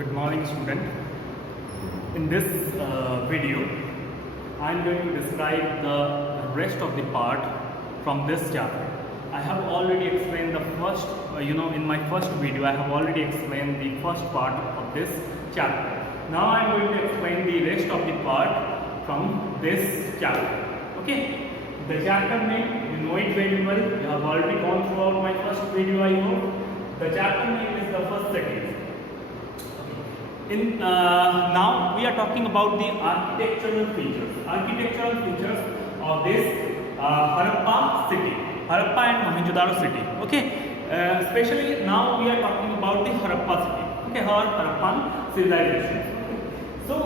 Good morning, student. In this video, I am going to describe the rest of the part from this chapter. I have already explained the first, in my first video, I have already explained the first part of this chapter. Now I am going to explain the rest of the part from this chapter. Okay? The chapter name, you know it very well. You have already gone throughout my first video, I hope. The chapter name is the first cities. Now we are talking about the architectural features. Architectural features of this Harappa city, Harappa and Mohenjo-daro city. Okay, especially now we are talking about the Harappa city. Okay, or Harappan civilization. So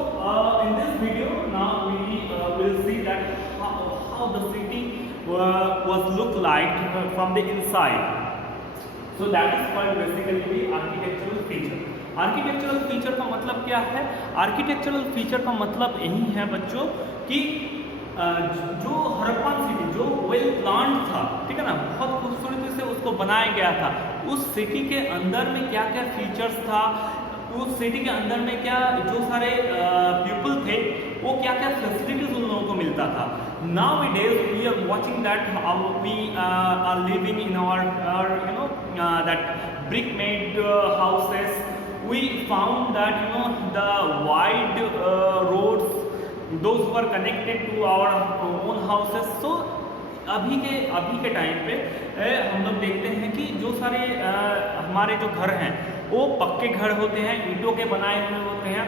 in this video, now we will see that how the city was look like from the inside. So that is called basically the architectural feature. Architectural feature का मतलब क्या है? Architectural feature का मतलब यही है बच्चों कि जो हड़प्पन सिटी जो वेल प्लान्ड था, ठीक है ना, बहुत खूबसूरती से उसको बनाया गया था, उस सिटी के अंदर में क्या क्या फीचर्स था, उस सिटी के अंदर में क्या जो सारे पीपल थे वो क्या क्या फैसिलिटीज उन लोगों को मिलता था. Nowadays we are watching that how we are living in our that brick made houses. We found that the wide roads, those were connected to our own houses. So अभी के टाइम पे हम लोग देखते हैं कि जो सारे हमारे जो घर हैं वो पक्के घर होते हैं, ईंटों के बनाए हुए होते हैं,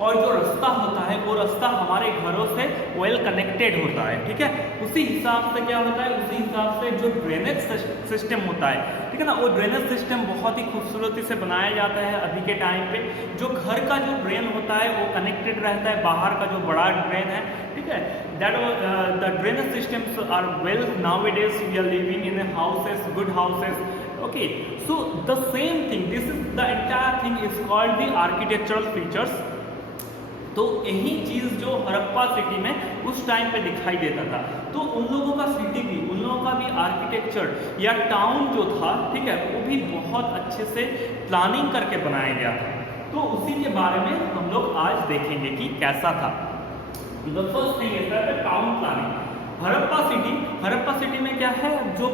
और जो रास्ता होता है वो रास्ता हमारे घरों से वेल कनेक्टेड होता है. ठीक है, उसी हिसाब से क्या होता है, उसी हिसाब से जो ड्रेनेज सिस्टम होता है, ठीक है ना, वो ड्रेनेज सिस्टम बहुत ही खूबसूरती से बनाया जाता है. अभी के टाइम पे जो घर का जो ड्रेन होता है वो कनेक्टेड रहता है बाहर का जो बड़ा ड्रेन है. ठीक है, that the drainage systems are well nowadays we are living in houses, good houses. Okay, so the same thing, this is the entire thing is called the architectural features. तो यही चीज़ जो हड़प्पा सिटी में उस time पे दिखाई देता था, तो उन लोगों का सिटी भी, उन लोगों का भी आर्किटेक्चर या टाउन जो था, ठीक है, वो भी बहुत अच्छे से प्लानिंग करके बनाया गया था. तो उसी के बारे में हम लोग आज देखेंगे कि कैसा था. The first thing is that town planning. Harappa city में क्या है, जो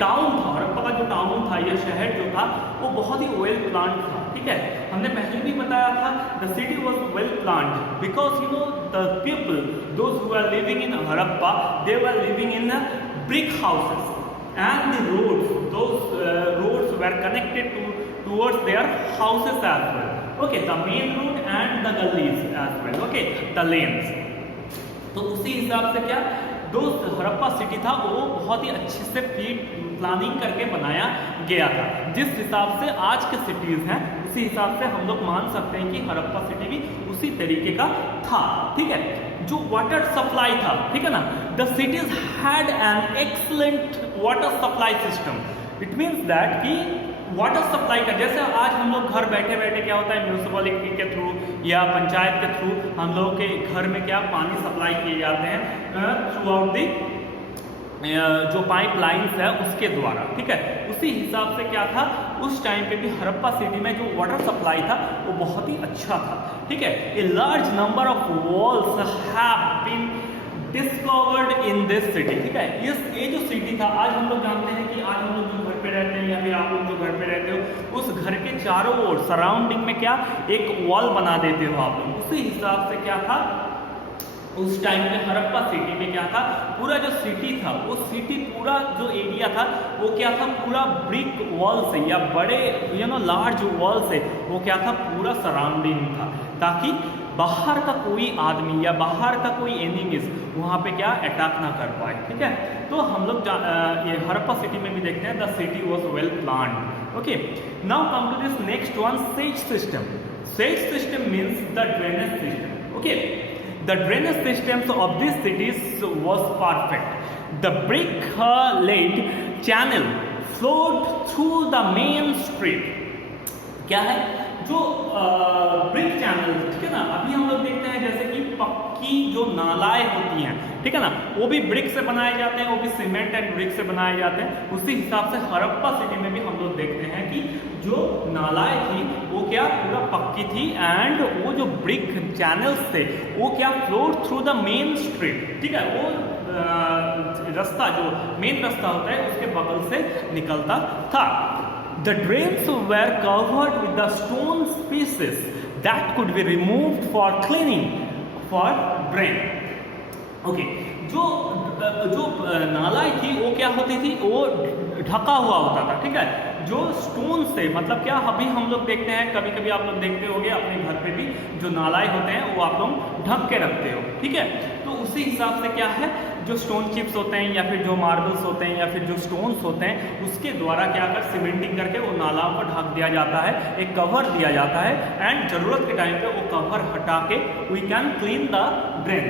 टाउन था, हड़प्पा का जो टाउन था या शहर जो था वो बहुत ही वेल प्लान्ड था. ठीक है, हमने पहले भी बताया था the city was well planned because the people those who are living in Harappa they were living in brick houses and the roads, those roads were connected towards their houses as well. Okay, the main road and the gullies as well. Okay, the lanes. तो उसी हिसाब से क्या जो Harappa city था वो बहुत ही अच्छे से प्लानिंग करके बनाया गया था. जिस हिसाब से आज के सिटीज़ हैं उसी हिसाब से हम लोग मान सकते हैं कि हड़प्पा सिटी भी उसी तरीके का था. ठीक है, जो वाटर सप्लाई था, ठीक है ना, the cities had an excellent water supply system. It means that कि वाटर सप्लाई का, जैसे आज हम लोग घर बैठे बैठे क्या होता है म्यूनसिपलिटी के थ्रू या पंचायत के थ्रू हम लोगों के घर में क्या पानी सप्लाई किए जाते हैं थ्रू आउट दी जो पाइप लाइन्स है उसके द्वारा. ठीक है, उसी हिसाब से क्या था उस टाइम पे भी हड़प्पा सिटी में जो वाटर सप्लाई था वो बहुत ही अच्छा था. ठीक है, a large number of walls have been discovered in this city. ठीक है, ये जो सिटी था, आज हम लोग जानते हैं कि आज हम लोग जो घर पे रहते हैं या फिर आप लोग जो घर पे रहते हो उस घर के चारों ओर सराउंडिंग में क्या एक वॉल बना देते हो आप लोग. उसी हिसाब से क्या था उस टाइम पे हड़प्पा सिटी में क्या था, पूरा जो सिटी था वो सिटी पूरा जो एरिया था वो क्या था, पूरा ब्रिक वॉल से या बड़े लार्ज वॉल से वो क्या था पूरा सराउंडिंग था, ताकि बाहर का कोई आदमी या बाहर का कोई एनिमीज वहाँ पे क्या अटैक ना कर पाए. ठीक है, तो हम लोग ये हड़प्पा सिटी में भी देखते हैं the city was well planned. Okay, now come to this next one, sewage system. Sewage system means the drainage system. Okay, the drainage systems of these cities was perfect. The brick laid channel flowed through the main street. क्या है जो brick channel, ठीक है ना, अभी हम लोग देखते हैं जैसे कि पक्की जो नालाएं होती हैं, ठीक है ना, वो भी ब्रिक से बनाए जाते हैं, वो भी सीमेंट एंड ब्रिक से बनाए जाते हैं. उसी हिसाब से हड़प्पा सिटी में भी हम लोग देखते हैं कि जो नालाएं थी वो क्या पूरा पक्की थी, एंड वो जो ब्रिक चैनल्स थे वो क्या flowed through the main street, ठीक है, वो रास्ता जो मेन रास्ता होता है उसके बगल से निकलता था। The drains were covered with the stone pieces that could be removed for cleaning for drain. Okay, जो नालाएं थी वो क्या होती थी, वो ढका हुआ होता था, ठीक है, जो स्टोन से, मतलब क्या अभी हम लोग देखते हैं, कभी कभी आप लोग देखते होंगे अपने घर पे भी जो नालाएं होते हैं वो आप लोग ढक के रखते हो, ठीक है। तो उसी हिसाब से क्या है, जो स्टोन चिप्स होते हैं या फिर जो मार्बल्स होते हैं या फिर जो स्टोन्स होते हैं उसके द्वारा क्या कर सीमेंटिंग करके वो नालाओं को ढक दिया जाता है, एक कवर दिया जाता है, एंड जरूरत के टाइम पे वो कवर हटा के we can clean the drain,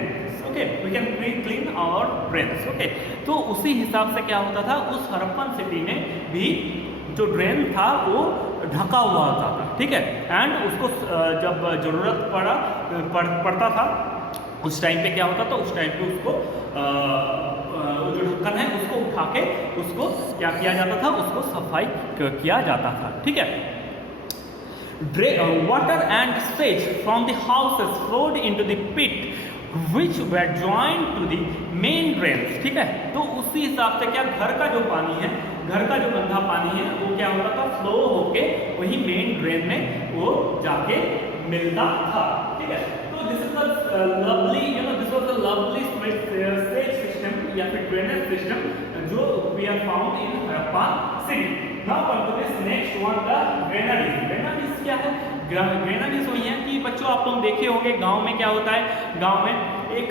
okay, we can clean our drains, okay. तो उसी हिसाब से क्या होता था, उस हड़प्पन सिटी में भी जो ड्रेन था वो ढका हुआ होता था, ठीक है, एंड उसको जब जरूरत पड़ता था उस टाइम पे क्या होता था, उस टाइम पे उसको जो ढक्कन है उसको उठा के उसको क्या किया जाता था, उसको सफाई किया जाता था, ठीक है। Water and sewage from the houses flowed into the pit which were joined to the main drains, ठीक है। तो उसी हिसाब से क्या घर का जो पानी है, घर का जो गंदा पानी है वो क्या होता था, फ्लो होके वही मेन ड्रेन में वो जाके मिलता था, ठीक है। तो this is the lovely, you know, this was the lovely sewage system या फिर ड्रेनेज सिस्टम जो we are found in Harappa city. Now come to this next one, the granaries. Granaries क्या है, ग्रेनारीज वही है कि बच्चों आप लोग देखे होंगे गांव में क्या होता है, गांव में एक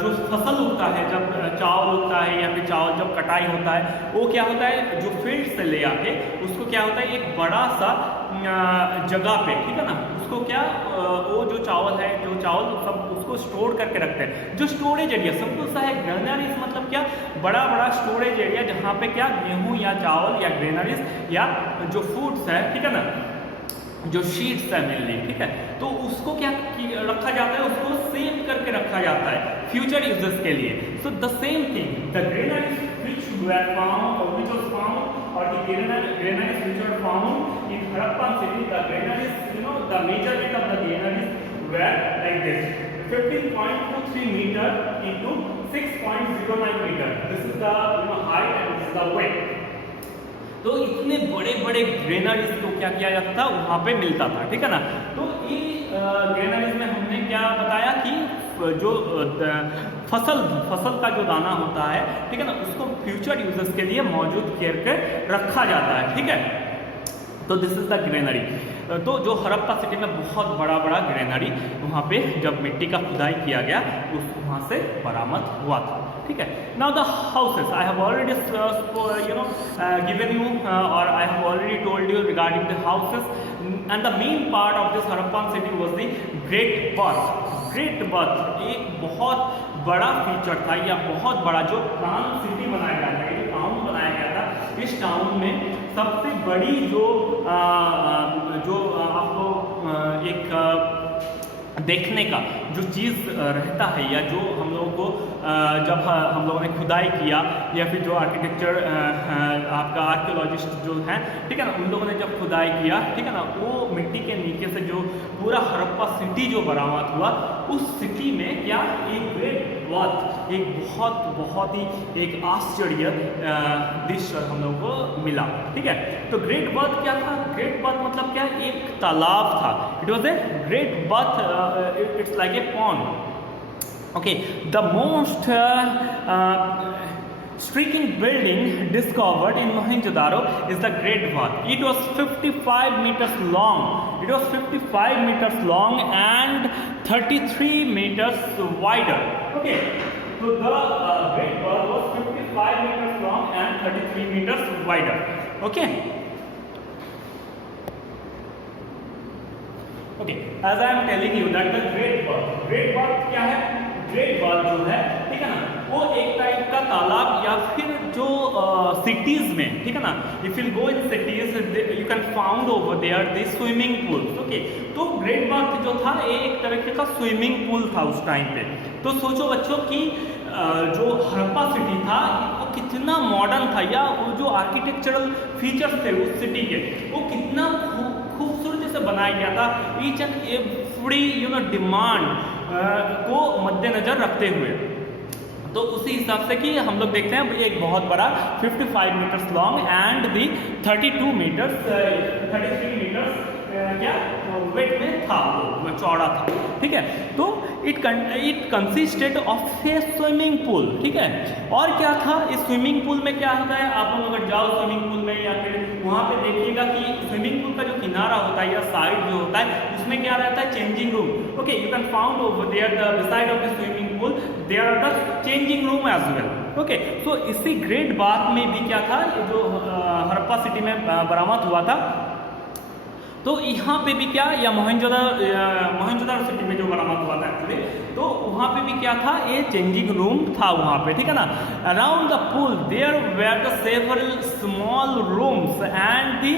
जो फसल उगता है, जब चावल उगता है या फिर चावल जब कटाई होता है वो क्या होता है, जो फील्ड से ले आके उसको क्या होता है एक बड़ा सा जगह पे, ठीक है ना, उसको क्या वो जो चावल है, जो चावल सब उसको स्टोर करके रखते हैं, जो स्टोरेज एरिया सिंपल सा है। ग्रेनारीज मतलब क्या, बड़ा बड़ा स्टोरेज एरिया जहाँ पे क्या गेहूँ या चावल या ग्रेनारीज या जो फूड्स है, ठीक है ना, जो शीट्स है मेनली, ठीक है, तो उसको क्या रखा जाता है, उसको सेव करके रखा जाता है फ्यूचर यूजेस के लिए। So the same thing, the granaries which were found or which was found or the granaries which were found in Harappan city, the granaries, you know, the measurement of the granaries were like this, 15.23 meter into 6.09 meter. This is the, you know, height and this is the width. तो इतने बड़े बड़े ग्रेनारीज को क्या किया जाता था, वहाँ पे मिलता था, ठीक है ना। तो ये ग्रेनारीज में हमने क्या बताया कि जो फसल का जो दाना होता है, ठीक है ना, उसको फ्यूचर यूजर्स के लिए मौजूद करके रखा जाता है, ठीक है। तो दिस इज द ग्रेनरी। तो जो हड़प्पा सिटी में बहुत बड़ा बड़ा ग्रेनरी वहाँ पे जब मिट्टी का खुदाई किया गया उस वहाँ से बरामद हुआ था, ठीक है। Now the houses, I have already you know given you और I have already told you regarding the houses, and the main part of this Harappan city was the great bath. Great bath एक बहुत बड़ा feature था या बहुत बड़ा जो plan city बनाया गया था, जो टाउन बनाया गया था, इस टाउन में सबसे बड़ी जो आपको एक देखने का जो चीज़ रहता है या जो हम लोगों को जब हम लोगों ने खुदाई किया या फिर जो आर्किटेक्चर आपका आर्कियोलॉजिस्ट जो हैं, ठीक है ना, उन लोगों ने जब खुदाई किया, ठीक है ना, वो मिट्टी के नीचे से जो पूरा हड़प्पा सिटी जो बरामद हुआ, उस सिटी में क्या एक ग्रेट बर्थ, एक बहुत ही एक आश्चर्य दृश्य हम लोगों को मिला, ठीक है। तो ग्रेट बर्थ क्या था, ग्रेट बर्थ मतलब क्या, एक तालाब था, it was a great birth, it's like a pond. Okay, the most striking building discovered in Mohenjo-daro is the Great Bath. It was 55 meters long. It was 55 meters long and 33 meters wider. Okay, so the Great Bath was 55 meters long and 33 meters wider. Okay. Okay, as I am telling you that the Great Bath क्या है, great bath जो है, ठीक है ना, वो एक type का तालाब या फिर जो सिटीज में, ठीक है ना, if you go in cities you can found over there the swimming pool. Okay, तो ग्रेट बाथ जो था ये एक तरीके का स्विमिंग पूल था उस टाइम पे। तो सोचो बच्चों कि जो हड़प्पा सिटी था वो कितना मॉडर्न था, या वो जो आर्किटेक्चरल फीचर्स थे उस सिटी के वो कितना बनाया गया था ईच एंड एवरी डिमांड को मद्देनजर रखते हुए। तो उसी हिसाब से कि हम लोग देखते हैं एक बहुत बड़ा 55 metres long and the 33 metres क्या वेट में था, वो चौड़ा था, ठीक है। तो it consisted of a swimming pool, ठीक है। और क्या था इस स्विमिंग पूल में, क्या होता है आप लोग अगर जाओ स्विमिंग पूल में या फिर वहाँ पे देखिएगा कि स्विमिंग पूल का जो किनारा होता है या साइड जो होता है उसमें क्या रहता है, changing room. Okay, you can found over there the beside of the swimming pool there are the changing room as well. Okay, तो इसी ग्रेट बाथ में भी क्या था, ये जो हड़प्पा सिटी में बरामद हुआ था, तो यहाँ पे भी क्या, या मोहनजोदारो सिटी में जो बरामद हुआ था एक्चुअली, तो वहाँ पे भी क्या था, ये चेंजिंग रूम था वहाँ पे, ठीक है ना। Around the pool there were the several small rooms and the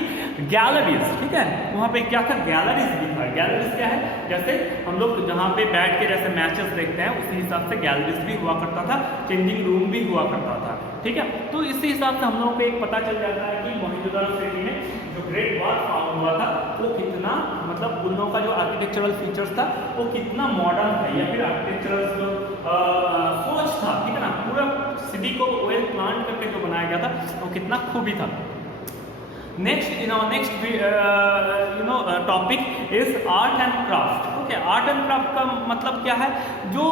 galleries, ठीक है। वहाँ पे क्या था, गैलरीज भी था। गैलरीज क्या है, जैसे हम लोग जहाँ पे बैठ के जैसे मैचेस देखते हैं उसी हिसाब से गैलरीज भी हुआ करता था, चेंजिंग रूम भी हुआ करता था, ठीक है। तो इसी हिसाब से हम लोगों को एक पता चल जाता है कि मोहनजोदारो सिटी में जो ग्रेट वॉल फाउंड हुआ था वो कितना, मतलब उन लोगों का जो आर्किटेक्चरल फीचर्स था वो कितना मॉडर्न था, या फिर आर्किटेक्चरल जो सोच था, ठीक है ना, पूरा सिटी को वेल प्लान करके जो बनाया गया था वो कितना खूबी था। Next topic is art and craft. Okay, art and craft का मतलब क्या है, जो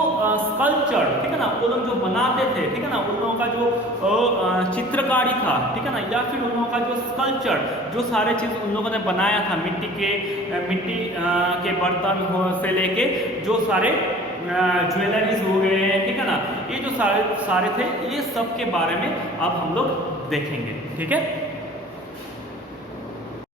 स्कल्पचर, ठीक है ना, वो लोग जो बनाते थे, ठीक है ना, उन लोगों का जो चित्रकारी था, ठीक है ना, या फिर उन लोगों का जो स्कल्पचर, जो सारे चीज़ उन लोगों ने बनाया था, मिट्टी के बर्तन से लेके जो सारे ज्वेलरीज हो गए, ठीक है ना, ये जो सारे थे, ये सब के बारे में अब हम लोग देखेंगे, ठीक है।